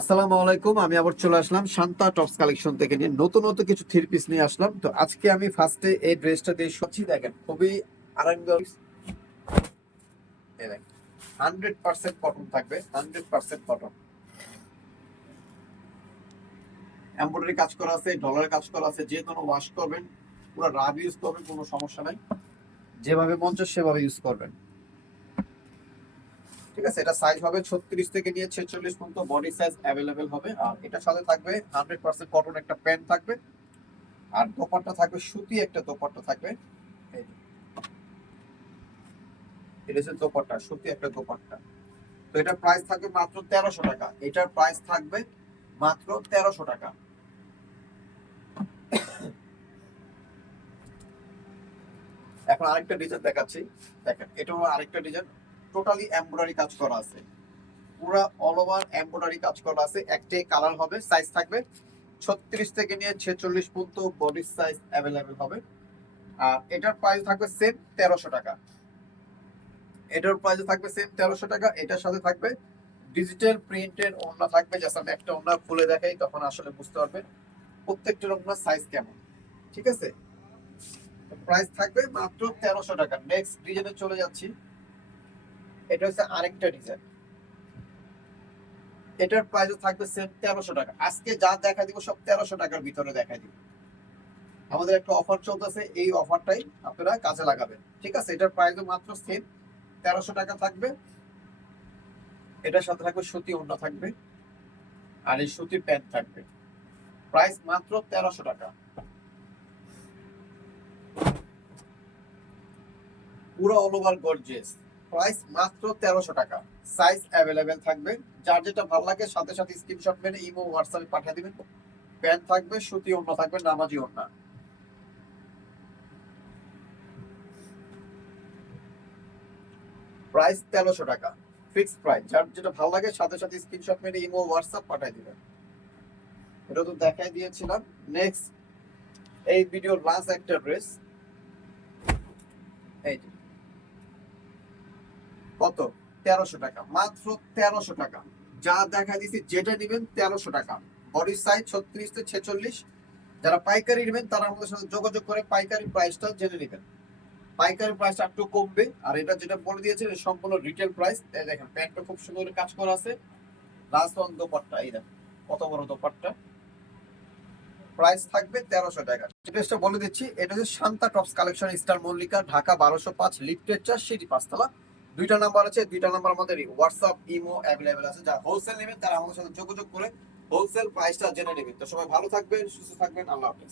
আসসালামু আলাইকুম। আমি আবার চলে আসলাম শান্তা টপস কালেকশন থেকে নিয়ে নতুন নতুন কিছু থ্রি পিস নিয়ে আসলাম। তো আজকে আমি ফার্স্টে এই ড্রেসটা দিয়ে সচ্ছি, দেখেন খুবই আরামদায়ক। 100% কটন থাকবে, 100% কটন। এমব্রয়ডারি কাজ করা আছে, ডলার কাজ করা আছে, যে কোনো ওয়াশ করবেন, পুরো রাব ইউজ করবেন, কোনো সমস্যা নাই। যেভাবে মন চায় সেভাবে ইউজ করবেন। ঠিক আছে, এটা সাইজ হবে 36 থেকে নিয়ে 46 পর্যন্ত বডি সাইজ অ্যাভেলেবেল হবে। আর এটার সাথে থাকবে 100% কটন একটা প্যান্ট থাকবে, আর দোপাট্টা থাকবে সুতি একটা দোপাট্টা থাকবে। এই যে, এটা হচ্ছে দোপাট্টা, সুতি একটা দোপাট্টা। তো এটার প্রাইস থাকবে মাত্র 1300 টাকা। এটার প্রাইস থাকবে মাত্র 1300 টাকা। এখন আরেকটা ডিজাইন দেখাচ্ছি, দেখেন এটাও আরেকটা ডিজাইন, টোটালি এমব্রয়ডারি কাজ করা আছে, পুরো অল ওভার এমব্রয়ডারি কাজ করা আছে। একটাই কালার হবে, সাইজ থাকবে 36 থেকে নিয়ে 46 পর্যন্ত বডি সাইজ অ্যাভেলেবেল হবে। আর এটার প্রাইস থাকবে সেম 1300 টাকা। এটার প্রাইস থাকবে সেম 1300 টাকা। এটার সাথে থাকবে ডিজিটাল প্রিন্টের ওড়না থাকবে। জাস্ট আমি একটা ওড়না খুলে দেখাই, তখন আসলে বুঝতে পারবেন প্রত্যেকটার ওড়নার সাইজ কেমন। ঠিক আছে, প্রাইস থাকবে মাত্র 1300 টাকা। নেক্সট ডিজাইনে চলে যাচ্ছি, এটা হচ্ছে আরেকটা ডিজাইন। এটার প্রাইস থাকবে সেম 1300 টাকা। আজকে যা দেখা দিব সব 1300 টাকার ভিতরে দেখা দিব। আমাদের একটা অফার চলতেছে, এই অফারটাই আপনারা কাজে লাগাবেন। ঠিক আছে, এটার প্রাইস মাত্র সেম 1300 টাকা থাকবে। এটার সাথে থাকবে সুতি ওড়না থাকবে, আর এই সুতি প্যান্ট থাকবে। প্রাইস মাত্র 1300 টাকা। পুরো অল ওভার গর্জিয়াস। প্রাইস মাত্র 1300 টাকা। সাইজ অ্যাভেলেবেল থাকবে, যার যেটা ভালো লাগে সাথে সাথে স্ক্রিনশট মেরে ইমো হোয়াটসঅ্যাপে পাঠিয়ে দিবেন। প্যান্ট থাকবে, সুতি ওড়না থাকবে, নামাজি ওড়না। প্রাইস 1300 টাকা, ফিক্সড প্রাইস। যার যেটা ভালো লাগে সাথে সাথে স্ক্রিনশট মেরে ইমো হোয়াটসঅ্যাপ পাঠিয়ে দিবেন। এটা তো দেখাই দিয়েছিলাম। নেক্সট, এই ভিডিওর লাস্ট একটা ড্রেস, এই যে কত, 1300 টাকা, মাত্র 1300 টাকা। যা দেখা দিছি যেটা নিবেন 1300 টাকা। বডি সাইজ 36 থেকে 46। যারা পাইকারি নেবেন তারা আমাদের সাথে যোগাযোগ করে পাইকারি প্রাইসটা জেনে নেবেন। পাইকারি প্রাইস একটু কমবে। আর এটা যেটা বলে দিয়েছে সম্পূর্ণ রিটেল প্রাইস। এই দেখেন প্যান্টটা খুব সুন্দর কাজ করা আছে, লাস্ট অন দোপাট্টা, এই দেখেন কত বড় দোপাট্টা। প্রাইস থাকবে 1300 টাকা। ড্রেসটা বলে দিচ্ছি, এটা হচ্ছে Shanta tops collection, star Mallika, Dhaka 1205, লিফটের 4, সিটি 5 তলা। দুইটা নাম্বার আছে, দুইটা নাম্বার আমাদের হোয়াটসঅ্যাপ ইমো অ্যাভেলেবেল আছে। যারা হোলসেল নেবেন তারা আমাদের সাথে যোগাযোগ করে হোলসেল প্রাইসটা জেনে নেবেন। তো সবাই ভালো থাকবেন, সুস্থ থাকবেন, আল্লাহ হাফেজ।